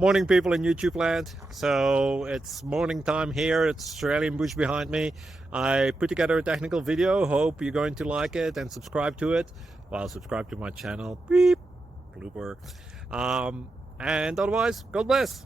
Morning, people in YouTube land. So it's morning time here. It's Australian bush behind me. I put together a technical video. Hope you're going to like it and subscribe to it. Well, subscribe to my channel. Beep. Blooper. And otherwise, God bless.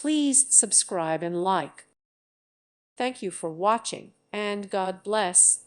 Please subscribe and like. Thank you for watching, and God bless.